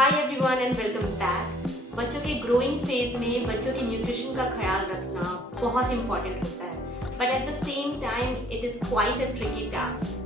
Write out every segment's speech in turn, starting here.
Hi everyone and welcome back. बच्चों के growing phase में बच्चों के न्यूट्रिशन का ख्याल रखना बहुत इंपॉर्टेंट होता है, but at the same time it is quite a tricky task.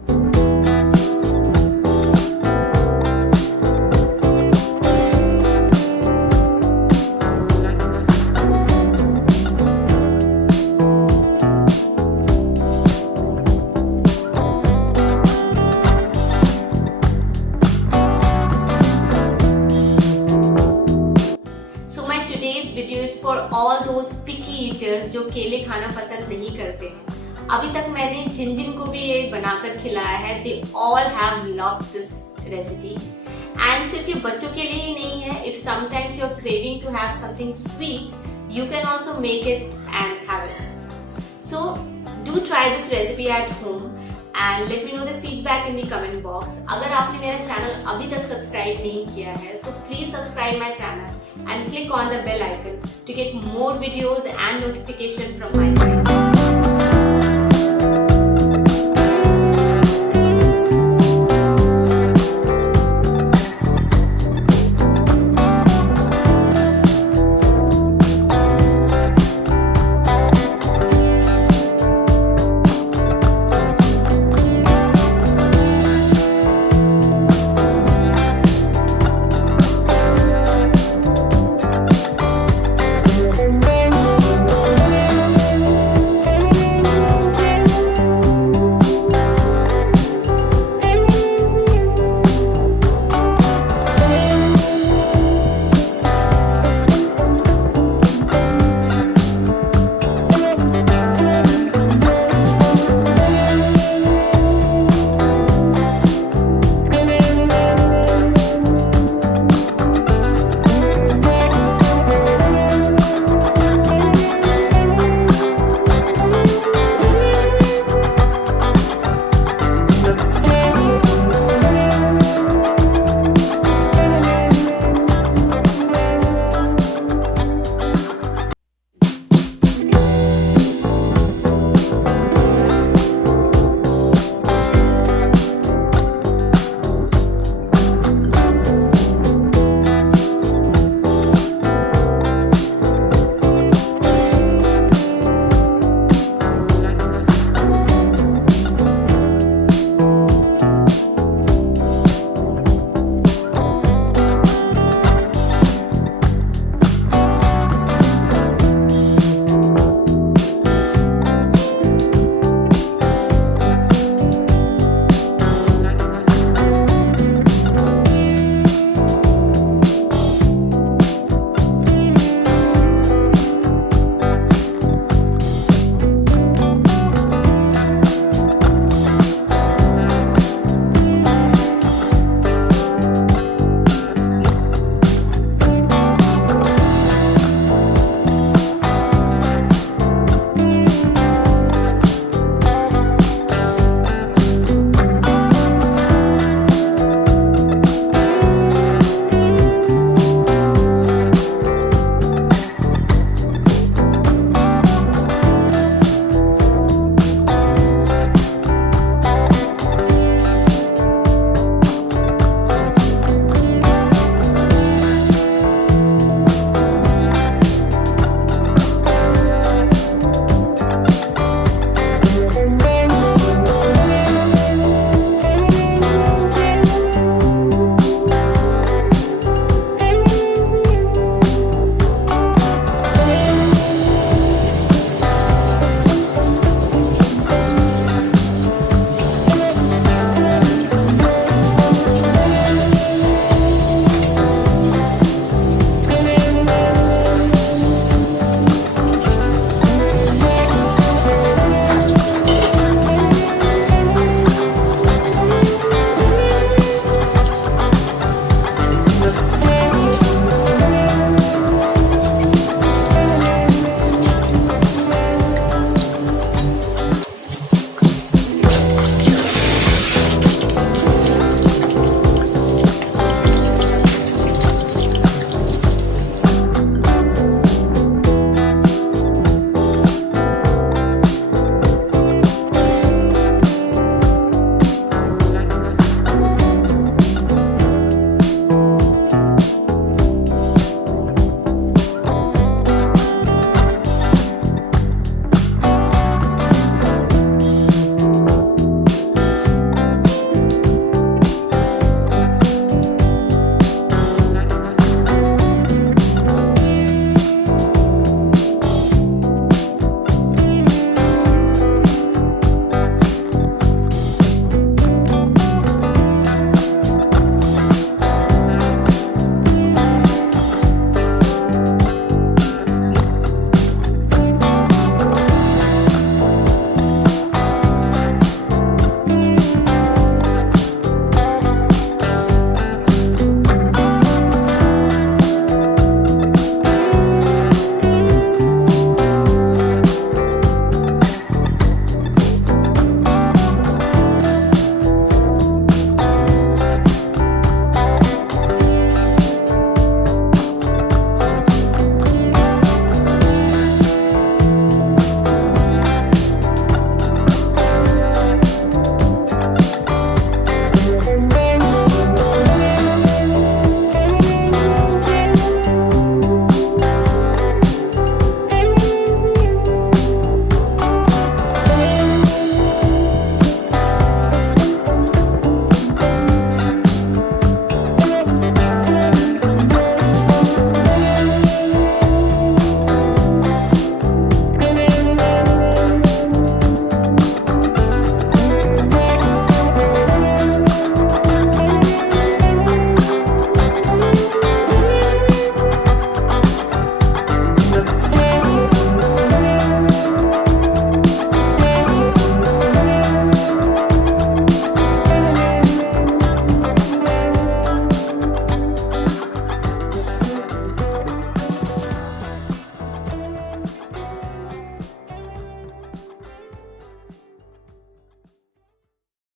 Today's video is for all those picky eaters जो केले खाना पसंद नहीं करते हैं। अभी तक मैंने जिन को भी ये बनाकर खिलाया है, they all have loved this recipe. And सिर्फ ये बच्चों के लिए ही नहीं है, if sometimes you're craving to have something sweet, you can also make it and have it. So do try this recipe at home and let me know the feedback in the comment box. अगर आपने मेरा चैनल अभी तक सब्सक्राइब नहीं किया है, so please subscribe my channel and click on the bell icon to get more videos and notification from my side.